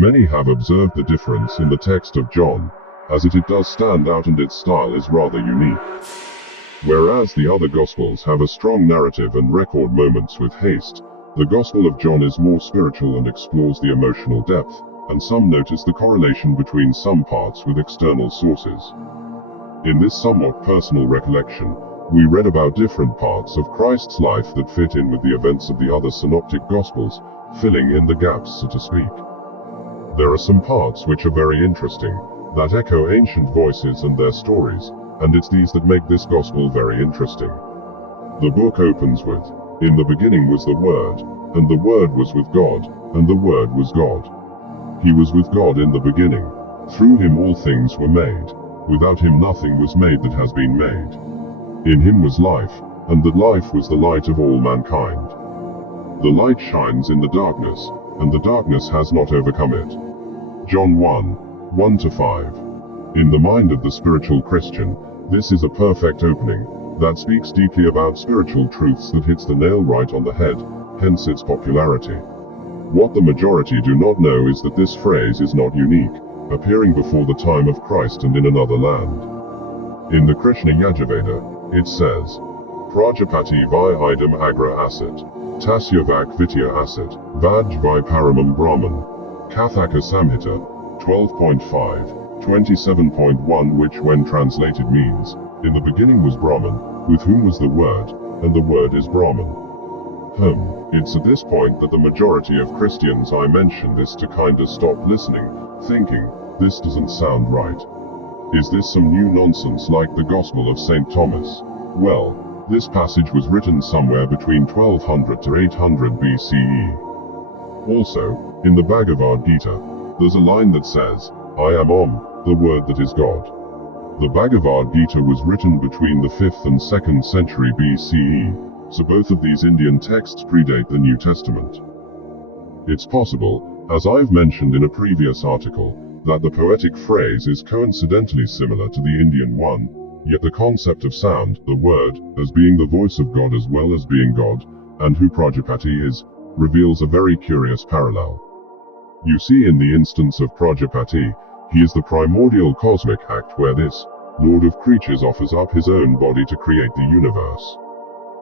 Many have observed the difference in the text of John, as it does stand out and its style is rather unique. Whereas the other Gospels have a strong narrative and record moments with haste, the Gospel of John is more spiritual and explores the emotional depth, and some notice the correlation between some parts with external sources. In this somewhat personal recollection, we read about different parts of Christ's life that fit in with the events of the other synoptic Gospels, filling in the gaps, so to speak. There are some parts which are very interesting, that echo ancient voices and their stories, and it's these that make this Gospel very interesting. The book opens with, "In the beginning was the Word, and the Word was with God, and the Word was God. He was with God in the beginning. Through him all things were made. Without him nothing was made that has been made. In him was life, and that life was the light of all mankind. The light shines in the darkness, and the darkness has not overcome it." John 1, 1-5. In the mind of the spiritual Christian, this is a perfect opening, that speaks deeply about spiritual truths that hits the nail right on the head, hence its popularity. What the majority do not know is that this phrase is not unique, appearing before the time of Christ and in another land. In the Krishna Yajurveda, it says, "Prajapati vi idam agra asit, tasya vak vitya asit, vaj vi paramam brahman." Kathaka Samhita, 12.5, 27.1, which when translated means, "In the beginning was Brahman, with whom was the Word, and the Word is Brahman." It's at this point that the majority of Christians I mention this to kinda stop listening, thinking, this doesn't sound right. Is this some new nonsense like the Gospel of St. Thomas? Well, this passage was written somewhere between 1200 to 800 BCE. Also, in the Bhagavad Gita, there's a line that says, "I am Om, the word that is God." The Bhagavad Gita was written between the 5th and 2nd century BCE, so both of these Indian texts predate the New Testament. It's possible, as I've mentioned in a previous article, that the poetic phrase is coincidentally similar to the Indian one, yet the concept of sound, the word, as being the voice of God as well as being God, and who Prajapati is, reveals a very curious parallel. You see, in the instance of Prajapati, he is the primordial cosmic act where this Lord of creatures offers up his own body to create the universe.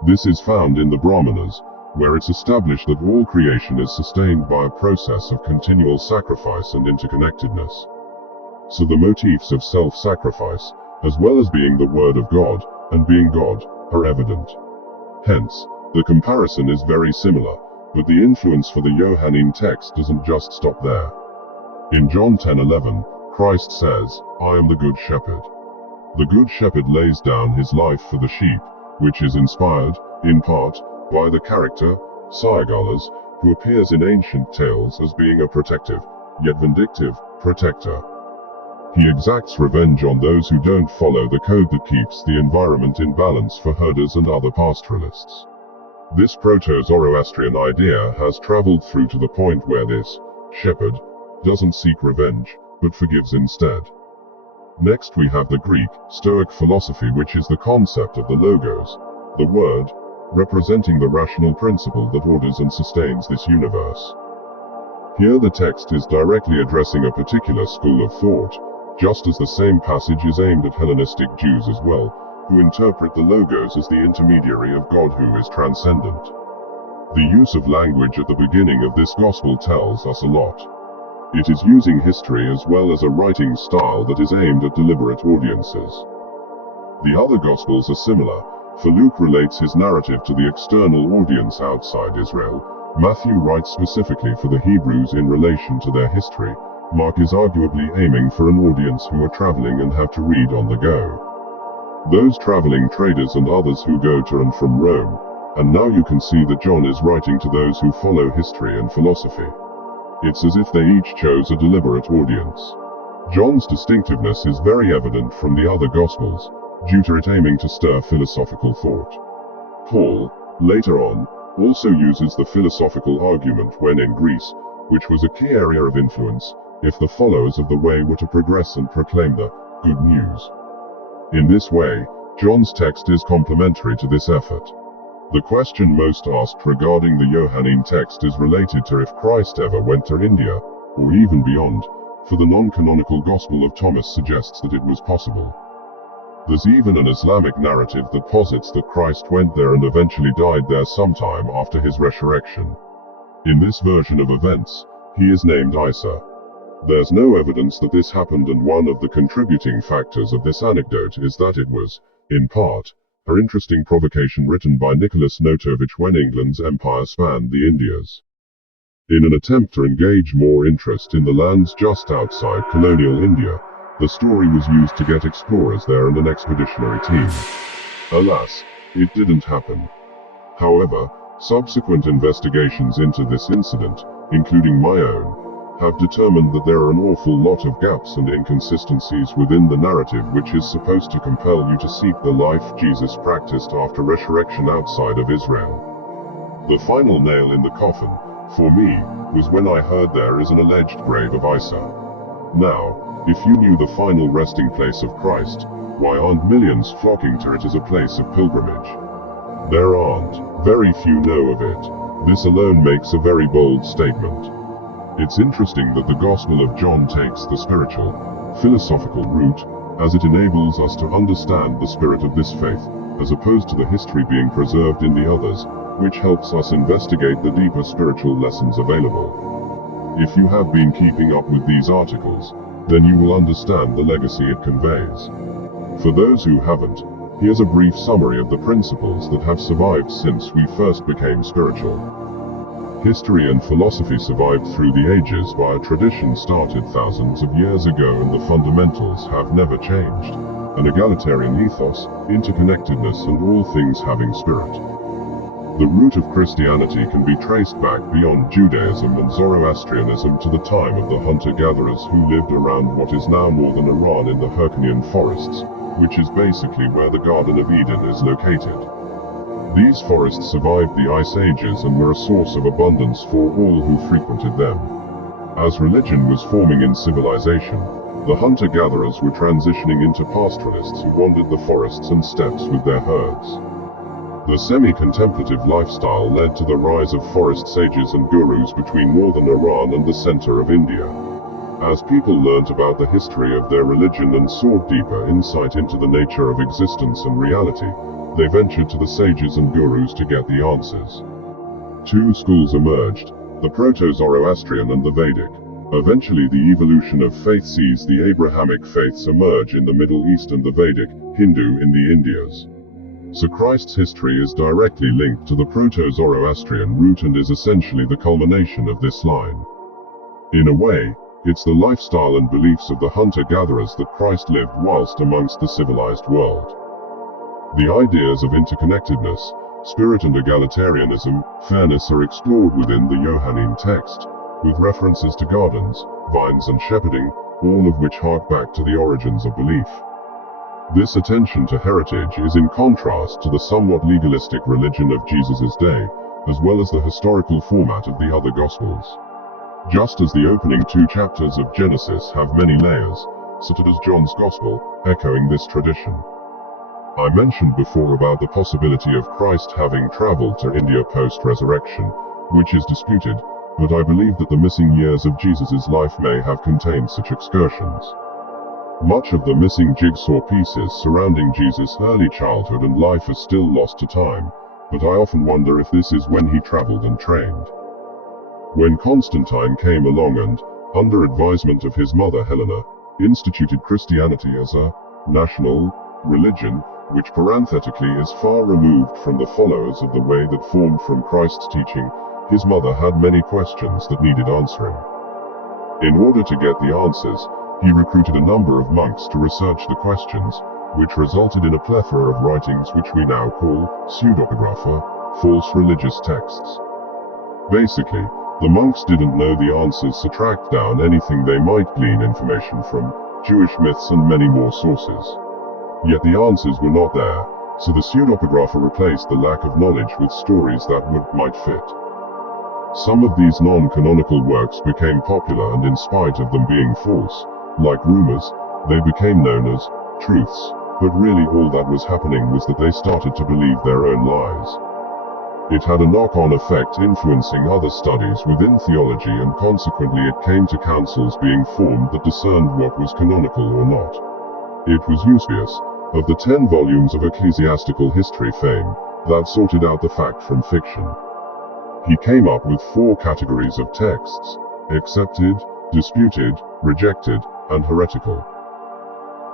This is found in the Brahmanas, where it's established that all creation is sustained by a process of continual sacrifice and interconnectedness. So the motifs of self-sacrifice, as well as being the Word of God, and being God, are evident. Hence, the comparison is very similar, but the influence for the Johannine text doesn't just stop there. In John 10:11, Christ says, "I am the good shepherd." The good shepherd lays down his life for the sheep, which is inspired, in part, by the character, Saigalas, who appears in ancient tales as being a protective, yet vindictive, protector. He exacts revenge on those who don't follow the code that keeps the environment in balance for herders and other pastoralists. This Proto-Zoroastrian idea has traveled through to the point where this shepherd doesn't seek revenge, but forgives instead. Next we have the Greek, Stoic philosophy, which is the concept of the logos, the word, representing the rational principle that orders and sustains this universe. Here the text is directly addressing a particular school of thought, just as the same passage is aimed at Hellenistic Jews as well, who interpret the logos as the intermediary of God who is transcendent. The use of language at the beginning of this gospel tells us a lot. It is using history as well as a writing style that is aimed at deliberate audiences. The other Gospels are similar, for Luke relates his narrative to the external audience outside Israel, Matthew writes specifically for the Hebrews in relation to their history, Mark is arguably aiming for an audience who are traveling and have to read on the go. Those traveling traders and others who go to and from Rome, and now you can see that John is writing to those who follow history and philosophy. It's as if they each chose a deliberate audience. John's distinctiveness is very evident from the other Gospels, due to it aiming to stir philosophical thought. Paul, later on, also uses the philosophical argument when in Greece, which was a key area of influence, if the followers of the way were to progress and proclaim the good news. In this way, John's text is complementary to this effort. The question most asked regarding the Johannine text is related to if Christ ever went to India, or even beyond, for the non-canonical Gospel of Thomas suggests that it was possible. There's even an Islamic narrative that posits that Christ went there and eventually died there sometime after his resurrection. In this version of events, he is named Isa. There's no evidence that this happened, and one of the contributing factors of this anecdote is that it was, in part, an interesting provocation written by Nicholas Notovich when England's empire spanned the Indias. In an attempt to engage more interest in the lands just outside colonial India, the story was used to get explorers there and an expeditionary team. Alas, it didn't happen. However, subsequent investigations into this incident, including my own, have determined that there are an awful lot of gaps and inconsistencies within the narrative, which is supposed to compel you to seek the life Jesus practiced after resurrection outside of Israel. The final nail in the coffin, for me, was when I heard there is an alleged grave of Isa. Now, if you knew the final resting place of Christ, why aren't millions flocking to it as a place of pilgrimage? There aren't. Very few know of it. This alone makes a very bold statement. It's interesting that the Gospel of John takes the spiritual, philosophical route, as it enables us to understand the spirit of this faith, as opposed to the history being preserved in the others, which helps us investigate the deeper spiritual lessons available. If you have been keeping up with these articles, then you will understand the legacy it conveys. For those who haven't, here's a brief summary of the principles that have survived since we first became spiritual. History and philosophy survived through the ages by a tradition started thousands of years ago, and the fundamentals have never changed. An egalitarian ethos, interconnectedness, and all things having spirit. The root of Christianity can be traced back beyond Judaism and Zoroastrianism to the time of the hunter-gatherers who lived around what is now northern Iran in the Hyrcanian forests, which is basically where the Garden of Eden is located. These forests survived the ice ages and were a source of abundance for all who frequented them. As religion was forming in civilization, the hunter-gatherers were transitioning into pastoralists who wandered the forests and steppes with their herds. The semi-contemplative lifestyle led to the rise of forest sages and gurus between northern Iran and the center of India. As people learnt about the history of their religion and sought deeper insight into the nature of existence and reality, they ventured to the sages and gurus to get the answers. Two schools emerged, the Proto-Zoroastrian and the Vedic. Eventually the evolution of faith sees the Abrahamic faiths emerge in the Middle East and the Vedic, Hindu in the Indias. So Christ's history is directly linked to the Proto-Zoroastrian root and is essentially the culmination of this line. In a way, it's the lifestyle and beliefs of the hunter-gatherers that Christ lived whilst amongst the civilized world. The ideas of interconnectedness, spirit and egalitarianism, fairness are explored within the Johannine text, with references to gardens, vines and shepherding, all of which hark back to the origins of belief. This attention to heritage is in contrast to the somewhat legalistic religion of Jesus' day, as well as the historical format of the other Gospels. Just as the opening two chapters of Genesis have many layers, so does John's Gospel, echoing this tradition. I mentioned before about the possibility of Christ having traveled to India post-resurrection, which is disputed, but I believe that the missing years of Jesus' life may have contained such excursions. Much of the missing jigsaw pieces surrounding Jesus' early childhood and life is still lost to time, but I often wonder if this is when he traveled and trained. When Constantine came along and, under advisement of his mother Helena, instituted Christianity as a national religion, which parenthetically is far removed from the followers of the way that formed from Christ's teaching, his mother had many questions that needed answering. In order to get the answers, he recruited a number of monks to research the questions, which resulted in a plethora of writings which we now call pseudepigrapha, false religious texts. Basically, the monks didn't know the answers, so tracked down anything they might glean information from, Jewish myths and many more sources. Yet the answers were not there, so the pseudepigrapha replaced the lack of knowledge with stories that might fit. Some of these non-canonical works became popular, and in spite of them being false, like rumors, they became known as truths, but really all that was happening was that they started to believe their own lies. It had a knock-on effect influencing other studies within theology, and consequently it came to councils being formed that discerned what was canonical or not. It was Eusebius, of the 10 volumes of ecclesiastical history fame, that sorted out the fact from fiction. He came up with 4 categories of texts: accepted, disputed, rejected, and heretical.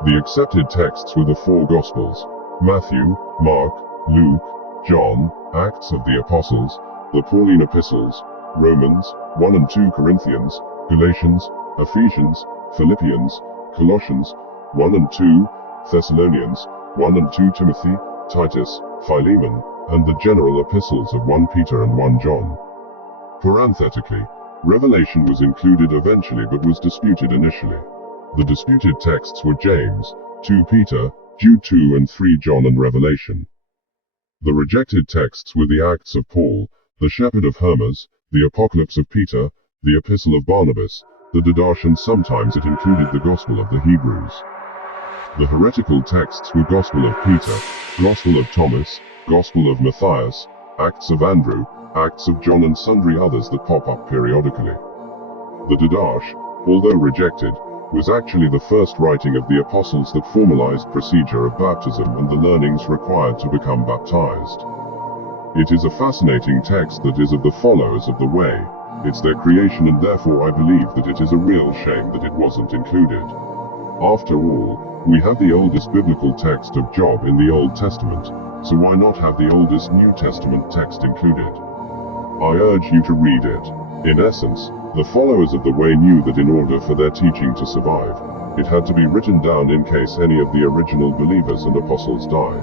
The accepted texts were the 4 Gospels: Matthew, Mark, Luke, John, Acts of the Apostles, the Pauline epistles, Romans, 1 and 2 Corinthians, Galatians, Ephesians, Philippians, Colossians, 1 and 2, Thessalonians, 1 and 2 Timothy, Titus, Philemon, and the general epistles of 1 Peter and 1 John. Parenthetically, Revelation was included eventually but was disputed initially. The disputed texts were James, 2 Peter, Jude 2 and 3 John, and Revelation. The rejected texts were the Acts of Paul, the Shepherd of Hermas, the Apocalypse of Peter, the Epistle of Barnabas, the Didache, and sometimes it included the Gospel of the Hebrews. The heretical texts were Gospel of Peter, Gospel of Thomas, Gospel of Matthias, Acts of Andrew, Acts of John, and sundry others that pop up periodically. The Didache, although rejected, was actually the first writing of the apostles that formalized procedure of baptism and the learnings required to become baptized. It is a fascinating text that is of the followers of the way. It's their creation, and therefore I believe that it is a real shame that it wasn't included. After all, we have the oldest biblical text of Job in the Old Testament, so why not have the oldest New Testament text included? I urge you to read it. In essence, the followers of the way knew that in order for their teaching to survive, it had to be written down in case any of the original believers and apostles died.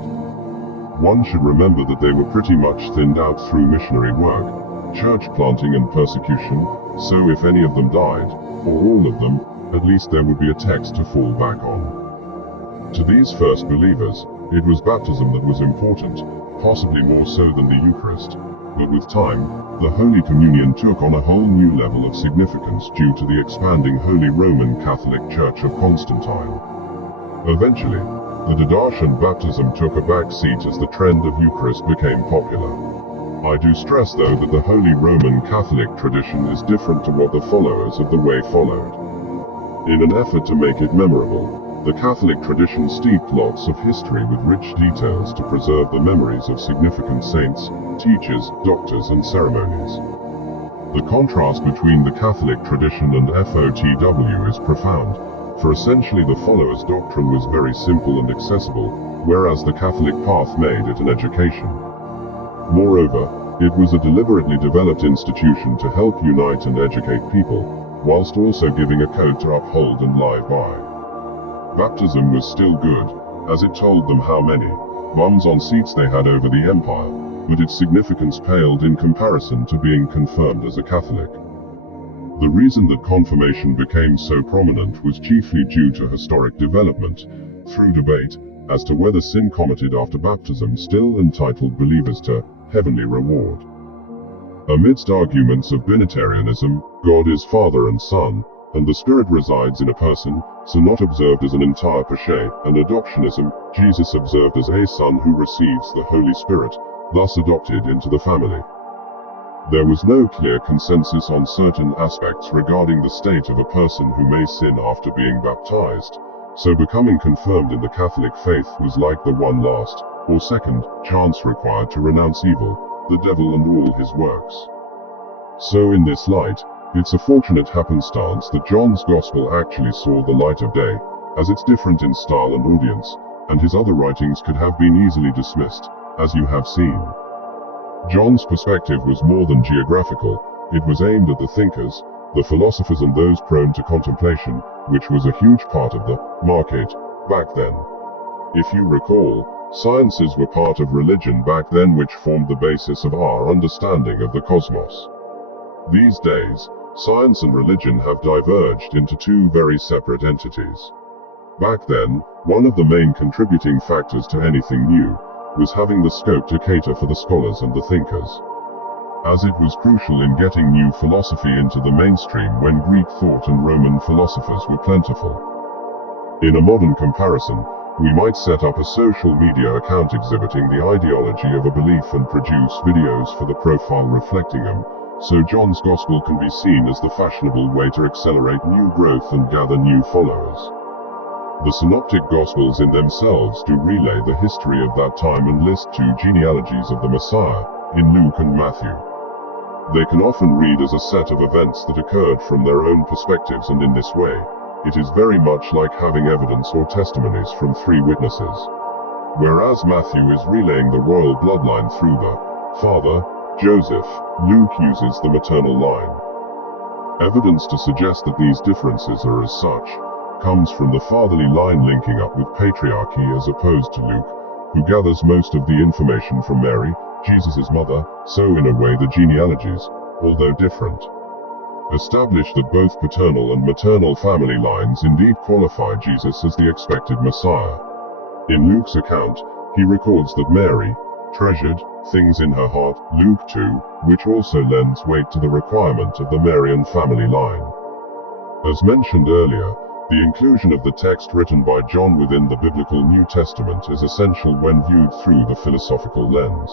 One should remember that they were pretty much thinned out through missionary work, church planting and persecution, so if any of them died, or all of them, at least there would be a text to fall back on. To these first believers, it was baptism that was important, possibly more so than the Eucharist, but with time, the Holy Communion took on a whole new level of significance due to the expanding Holy Roman Catholic Church of Constantine. Eventually, the Didache and baptism took a back seat as the trend of Eucharist became popular. I do stress though that the Holy Roman Catholic tradition is different to what the followers of the way followed. In an effort to make it memorable, the Catholic tradition steeped lots of history with rich details to preserve the memories of significant saints, teachers, doctors, and ceremonies. The contrast between the Catholic tradition and FOTW is profound, for essentially the followers' doctrine was very simple and accessible, whereas the Catholic path made it an education. Moreover, it was a deliberately developed institution to help unite and educate people, whilst also giving a code to uphold and live by. Baptism was still good, as it told them how many bums on seats they had over the empire, but its significance paled in comparison to being confirmed as a Catholic. The reason that confirmation became so prominent was chiefly due to historic development, through debate, as to whether sin committed after baptism still entitled believers to heavenly reward. Amidst arguments of Binitarianism, God is Father and Son, and the Spirit resides in a person, so not observed as an entire péché, and adoptionism, Jesus observed as a Son who receives the Holy Spirit, thus adopted into the family. There was no clear consensus on certain aspects regarding the state of a person who may sin after being baptized, so becoming confirmed in the Catholic faith was like the one last, or second, chance required to renounce evil, the devil and all his works. So in this light, it's a fortunate happenstance that John's Gospel actually saw the light of day, as it's different in style and audience, and his other writings could have been easily dismissed, as you have seen. John's perspective was more than geographical, it was aimed at the thinkers, the philosophers and those prone to contemplation, which was a huge part of the market back then. If you recall, sciences were part of religion back then, which formed the basis of our understanding of the cosmos. These days, science and religion have diverged into two very separate entities. Back then, one of the main contributing factors to anything new was having the scope to cater for the scholars and the thinkers, as it was crucial in getting new philosophy into the mainstream when Greek thought and Roman philosophers were plentiful. In a modern comparison, We might set up a social media account exhibiting the ideology of a belief and produce videos for the profile reflecting them, so John's Gospel can be seen as the fashionable way to accelerate new growth and gather new followers. The Synoptic Gospels in themselves do relay the history of that time and list two genealogies of the Messiah, in Luke and Matthew. They can often read as a set of events that occurred from their own perspectives, and in this way, it is very much like having evidence or testimonies from three witnesses. Whereas Matthew is relaying the royal bloodline through the father, Joseph, Luke uses the maternal line. Evidence to suggest that these differences are as such comes from the fatherly line linking up with patriarchy as opposed to Luke, who gathers most of the information from Mary, Jesus' mother, so in a way the genealogies, although different, establish that both paternal and maternal family lines indeed qualify Jesus as the expected Messiah. In Luke's account, he records that Mary treasured things in her heart, Luke 2, which also lends weight to the requirement of the Marian family line. As mentioned earlier, the inclusion of the text written by John within the biblical New Testament is essential when viewed through the philosophical lens.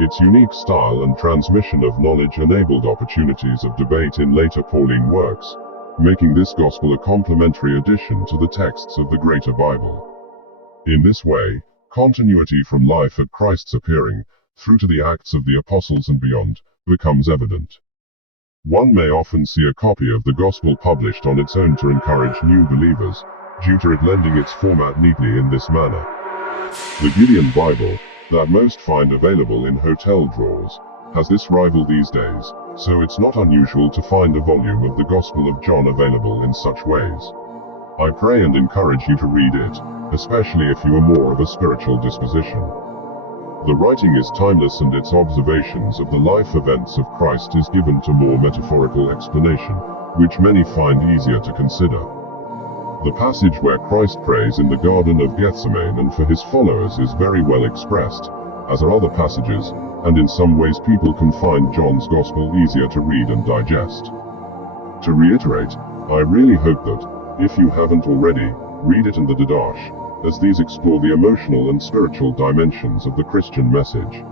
Its unique style and transmission of knowledge enabled opportunities of debate in later Pauline works, making this gospel a complementary addition to the texts of the Greater Bible. In this way, continuity from life at Christ's appearing, through to the Acts of the Apostles and beyond, becomes evident. One may often see a copy of the Gospel published on its own to encourage new believers, due to it lending its format neatly in this manner. The Gideon Bible, that most find available in hotel drawers, has this rival these days, so it's not unusual to find a volume of the Gospel of John available in such ways. I pray and encourage you to read it, especially if you are more of a spiritual disposition. The writing is timeless and its observations of the life events of Christ is given to more metaphorical explanation, which many find easier to consider. The passage where Christ prays in the Garden of Gethsemane and for his followers is very well expressed, as are other passages, and in some ways people can find John's Gospel easier to read and digest. To reiterate, I really hope that, if you haven't already, read it and the Didache, as these explore the emotional and spiritual dimensions of the Christian message.